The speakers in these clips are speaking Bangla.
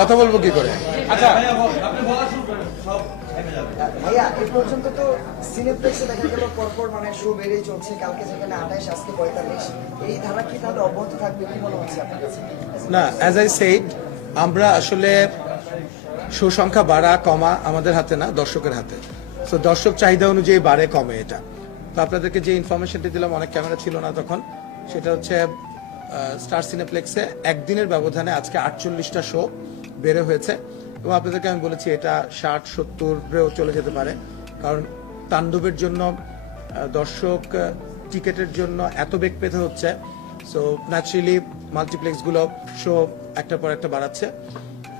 কথা বলবো কি করে? আচ্ছা ভাইয়া এই পর্যন্ত তো সিনেপ্লেক্সে দেখা গেল পরপর মানে শো বেড়েই চলছে, কালকে যেখানে 28 আজকে 45, এই ধারা কি তাহলে অব্যাহত থাকবে কি মনে হচ্ছে আপনার কাছে? না, অ্যাজ আই সেড, আমরা আসলে শো সংখ্যা বাড়া কমা আমাদের হাতে না, দর্শকের হাতে। সো দর্শক চাহিদা অনুযায়ী বাড়ে কমে এটা। তো আপনাদেরকে যে ইনফরমেশনটি দিলাম, অনেক ক্যামেরা ছিল না তখন, সেটা হচ্ছে স্টার সিনেপ্লেক্সে একদিনের ব্যবধানে আজকে 48টা শো বেড়ে হয়েছে। এবং আপনাদেরকে আমি বলেছি এটা 60-70-রেও চলে যেতে পারে, কারণ তাণ্ডবের জন্য দর্শক টিকেটের জন্য এত বেগ পেতে হচ্ছে। সো ন্যাচারালি মাল্টিপ্লেক্সগুলো শো একটার পর একটা বাড়াচ্ছে।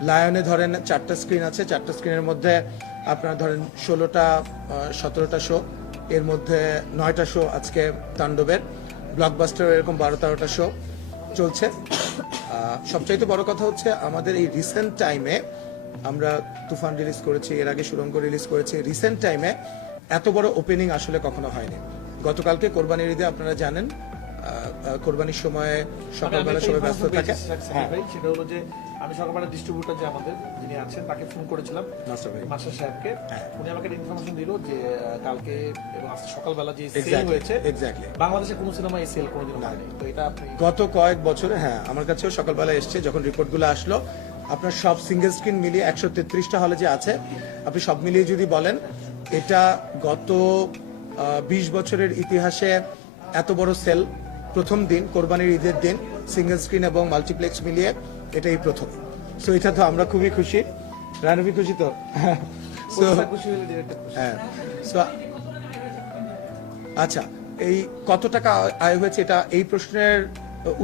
লায়নে ধরেন 4টা স্ক্রিন আছে, 4টা স্ক্রিনের মধ্যে আপনারা ধরেন 16টা-17টা শো, এর মধ্যে 9টা শো আজকে তাণ্ডবের। ব্লকবাস্টার এরকম 12-13টা শো চলছে। সবচাইতে বড় কথা হচ্ছে আমাদের এই রিসেন্ট টাইমে আমরা তুফান রিলিজ করেছি, এর আগে সুরঙ্গ রিলিজ করেছি। রিসেন্ট টাইমে এত বড় ওপেনিং আসলে কখনো হয়নি। গতকালকে কোরবানির ঈদে আপনারা জানেন কোরবানির সময় সকালবেলা সবাই ব্যস্ত থাকে। সেটা হলো যে আমি সকালবেলা ডিস্ট্রিবিউটর যে আমাদের যিনি আছেন তাকে ফোন করেছিলাম, মাস্টার সাহেবকে। উনি আমাকে ইনফরমেশন দিল যে কালকে এবং আজকে সকালবেলা যে সেল হয়েছে, এক্স্যাক্টলি বাংলাদেশে কোনো সিনেমা এই সেল কোনোদিন হয়নি। তো এটা আপনি গত কয়েক বছরে, হ্যাঁ, আমার কাছেও সকালবেলা এসছে যখন রিপোর্টগুলো আসলো। আপনার সব সিঙ্গেল স্ক্রিন মিলিয়ে 133টা হলে যে আছে, আপনি সব মিলিয়ে যদি বলেন, এটা গত 20 বছরের ইতিহাসে এত বড় সেল প্রথম দিন, কোরবানির ঈদের দিন, সিঙ্গেল স্ক্রিন এবং মাল্টিপ্লেক্স মিলিয়ে এটাই প্রথম। সো এটা তো আমরা খুবই খুশি। রানবি খুশি তো? খুশি হলে ডিরেক্টর খুশি। হ্যাঁ। সো আচ্ছা, এই কত টাকা আয় হয়েছে, এটা এই প্রশ্নের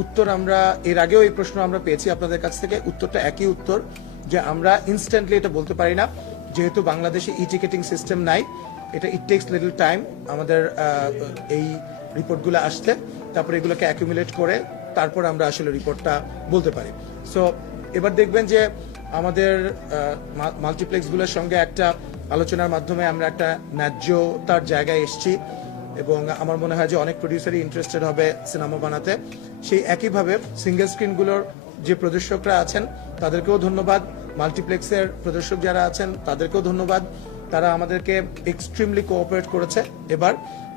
উত্তর আমরা এর আগেও এই প্রশ্ন আমরা পেয়েছি আপনাদের কাছ থেকে। উত্তরটা একই উত্তর, যে আমরা ইনস্ট্যান্টলি এটা বলতে পারি না, যেহেতু বাংলাদেশে ই টিকেটিং সিস্টেম নাই। এটা ইট টেক্স লিটল টাইম আমাদের এই রিপোর্টগুলো আসতে, তারপরে এগুলোকে অ্যাকুমুলেট করে তারপর আমরা আসলে রিপোর্টটা বলতে পারি। সো এবার দেখবেন যে আমাদের মাল্টিপ্লেক্সগুলোর সঙ্গে একটা আলোচনার মাধ্যমে আমরা একটা ন্যায্যতার জায়গায় এসেছি, এবং আমার মনে হয় যে অনেক প্রডিউসারই ইন্টারেস্টেড হবে সিনেমা বানাতে। সেই একইভাবে সিঙ্গেল স্ক্রিনগুলোর যে প্রদর্শকরা আছেন তাদেরকেও ধন্যবাদ, মাল্টিপ্লেক্সের প্রদর্শক যারা আছেন তাদেরকেও ধন্যবাদ। তারা আমাদেরকে এক্সট্রিমলি কোঅপারেট করেছে এবার,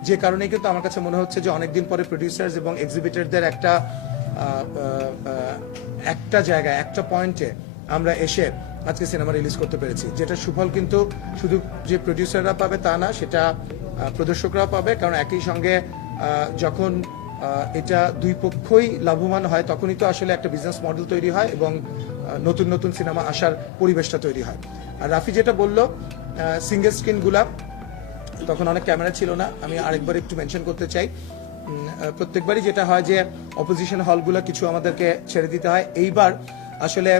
যে কারণে কিন্তু আমার কাছে মনে হচ্ছে যে অনেকদিন পরে প্রডিউসার্স এবং এক্সিবিটরদের একটা জায়গায়, একটা পয়েন্টে আমরা এসে আজকে সিনেমা রিলিজ করতে পেরেছি, যেটা সুফল কিন্তু শুধু যে প্রডিউসাররা পাবে তা না, সেটা প্রদর্শকরাও পাবে। কারণ একই সঙ্গে যখন এটা দুই পক্ষই লাভবান হয়, তখনই তো আসলে একটা বিজনেস মডেল তৈরি হয় এবং নতুন নতুন সিনেমা আসার পরিবেশটা তৈরি হয়। আর রাফি যেটা বললো সিঙ্গেল স্ক্রিনগুলা, তখন অনেক ক্যামেরা ছিল না। আমি আরেকবার একটু মেনশন করতে চাই, প্রত্যেকবারই যেটা হয় যে অপোজিশন হলগুলো কিছু আমাদেরকে ছেড়ে দিতে হয়। এইবার আসলে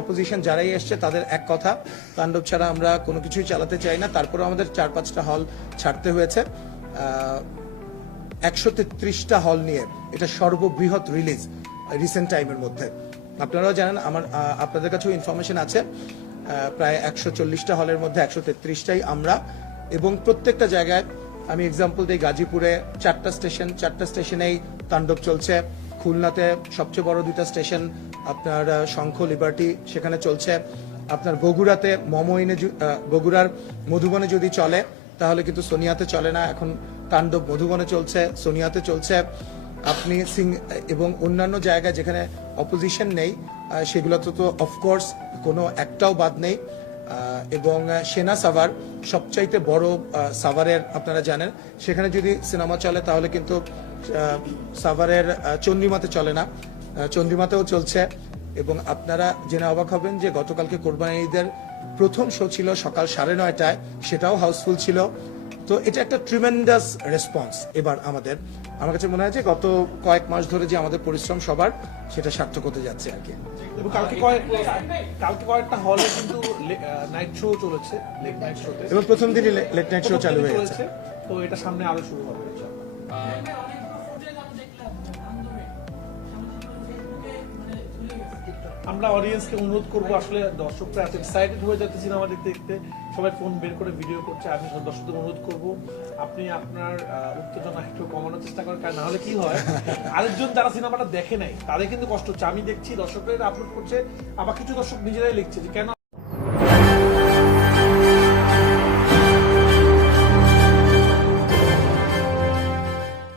অপোজিশন যারাই এসছে তাদের এক কথা, তাণ্ডব ছাড়া আমরা কোনো কিছুই চালাতে চাই না। তারপরে আমাদের 4-5টা হল ছাড়তে হয়েছে। 133টা হল নিয়ে এটা সর্ববৃহৎ রিলিজ রিসেন্ট টাইমের মধ্যে। আপনারাও জানেন, আপনাদের কাছেও ইনফরমেশন আছে, প্রায় 140টা হলের মধ্যে 133টাই আমরা। এবং প্রত্যেকটা জায়গায়, আমি এক্সাম্পল দিই, গাজীপুরে 4টা স্টেশনেই তাণ্ডব চলছে। খুলনাতে সবচেয়ে বড় 2টা স্টেশন, আপনার শঙ্খ, লিবার্টি, সেখানে চলছে। আপনার বগুড়াতে বগুড়ার মধুবনে যদি চলে তাহলে কিন্তু সোনিয়াতে চলে না। এখন তাণ্ডব মধুবনে চলছে, সোনিয়াতে চলছে। আপনি এবং অন্যান্য জায়গায় যেখানে অপোজিশন নেই সেগুলোতে তো অফকোর্স কোনো একটাও বাদ নেই। এবং সেনা সাভার সবচাইতে বড় সাভারের, আপনারা জানেন, সেখানে যদি সিনেমা চলে তাহলে কিন্তু সাভারের চন্দ্রিমাতে চলে না, চন্দ্রিমাতেও চলছে। এবং আপনারা জেনে অবাক হবেন যে গতকালকে কোরবানির ঈদের প্রথম শো ছিল সকাল 9:30টায়, সেটাও হাউসফুল ছিল। তো এটা একটা ট্রিমেন্ডাস রেসপন্স এবার আমার কাছে মনে হয় যে গত কয়েক মাস ধরে যে আমাদের পরিশ্রম সবার, সেটা সার্থক হতে যাচ্ছে আর কি। এবং কালকে কয়েকটা হলে কিন্তু নাইট শো চলেছে, লেট নাইট শোতে, এবং প্রথম দিনই লেট নাইট শো চালু হয়ে গেছে। তো এটা সামনে আরো শুরু হবে। আমরা আমরা অডিয়েন্সকে অনুরোধ করবো, আসলে দর্শকরা এত এক্সাইটেড হয়ে যাচ্ছে সিনেমা দেখতে দেখতে, সবাই ফোন বের করে ভিডিও করছে। আমি দর্শকদের অনুরোধ করবো, আপনি আপনার উত্তেজনা একটু কমানোর চেষ্টা করেন, কারণ নাহলে কি হয়, আরেকজন যারা সিনেমাটা দেখে নাই তাদের কিন্তু কষ্ট হচ্ছে। আমি দেখছি দর্শকরা আপলোড করছে, আবার কিছু দর্শক নিজেরাই লিখছে যে কেন